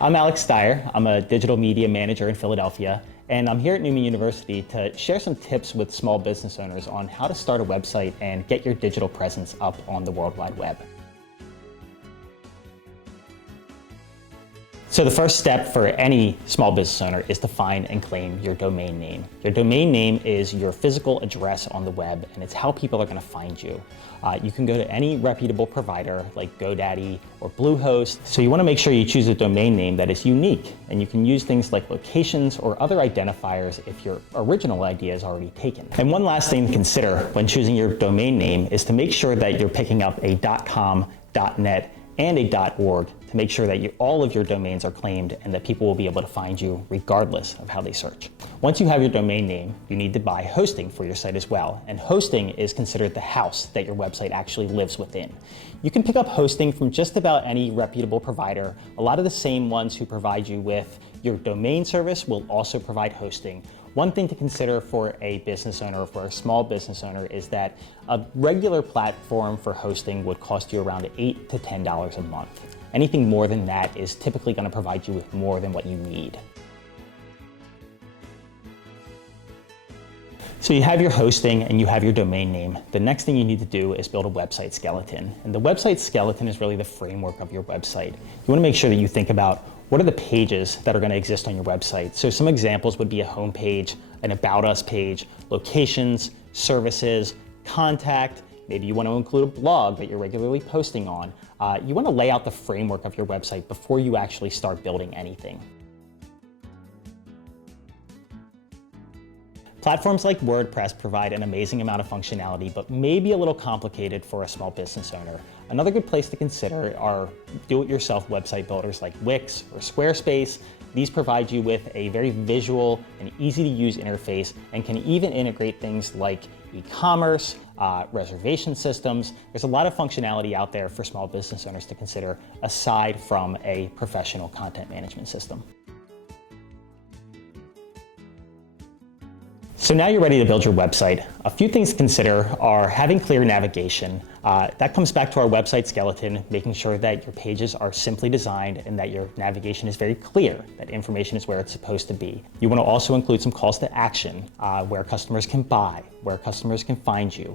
I'm Alex Styer. I'm a digital media manager in Philadelphia, and I'm here at Neumann University to share some tips with small business owners on how to start a website and get your digital presence up on the World Wide Web. So the first step for any small business owner is to find and claim your domain name. Your domain name is your physical address on the web, and it's how people are going to find you. You can go to any reputable provider like GoDaddy or Bluehost. So you want to make sure you choose a domain name that is unique, and you can use things like locations or other identifiers if your original idea is already taken. And one last thing to consider when choosing your domain name is to make sure that you're picking up a .com, .net, and a .org to make sure that all of your domains are claimed and that people will be able to find you regardless of how they search. Once you have your domain name, you need to buy hosting for your site as well. And hosting is considered the house that your website actually lives within. You can pick up hosting from just about any reputable provider. A lot of the same ones who provide you with your domain service will also provide hosting. One thing to consider for a business owner or for a small business owner is that a regular platform for hosting would cost you around $8 to $10 a month. Anything more than that is typically going to provide you with more than what you need. So you have your hosting and you have your domain name. The next thing you need to do is build a website skeleton. And the website skeleton is really the framework of your website. You want to make sure that you think about what are the pages that are going to exist on your website. So some examples would be a home page, an About Us page, locations, services, contact. Maybe you want to include a blog that you're regularly posting on. You want to lay out the framework of your website before you actually start building anything. Platforms like WordPress provide an amazing amount of functionality, but may be a little complicated for a small business owner. Another good place to consider are do-it-yourself website builders like Wix or Squarespace. These provide you with a very visual and easy-to-use interface and can even integrate things like e-commerce, reservation systems. There's a lot of functionality out there for small business owners to consider aside from a professional content management system. So now you're ready to build your website. A few things to consider are having clear navigation. That comes back to our website skeleton, making sure that your pages are simply designed and that your navigation is very clear, that information is where it's supposed to be. You want to also include some calls to action, where customers can buy, where customers can find you,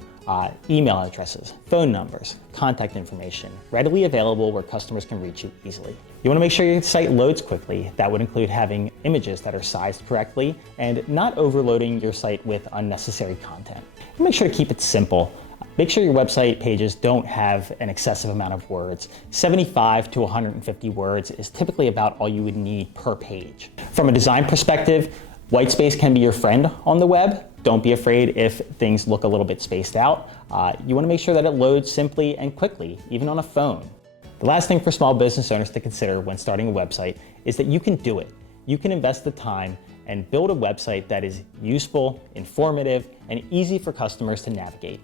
email addresses, phone numbers, contact information, readily available where customers can reach you easily. You want to make sure your site loads quickly. That would include having images that are sized correctly and not overloading your site with unnecessary content. And make sure to keep it simple. Make sure your website pages don't have an excessive amount of words. 75 to 150 words is typically about all you would need per page. From a design perspective, white space can be your friend on the web. Don't be afraid if things look a little bit spaced out. You want to make sure that it loads simply and quickly, even on a phone. The last thing for small business owners to consider when starting a website is that you can do it. You can invest the time and build a website that is useful, informative, and easy for customers to navigate.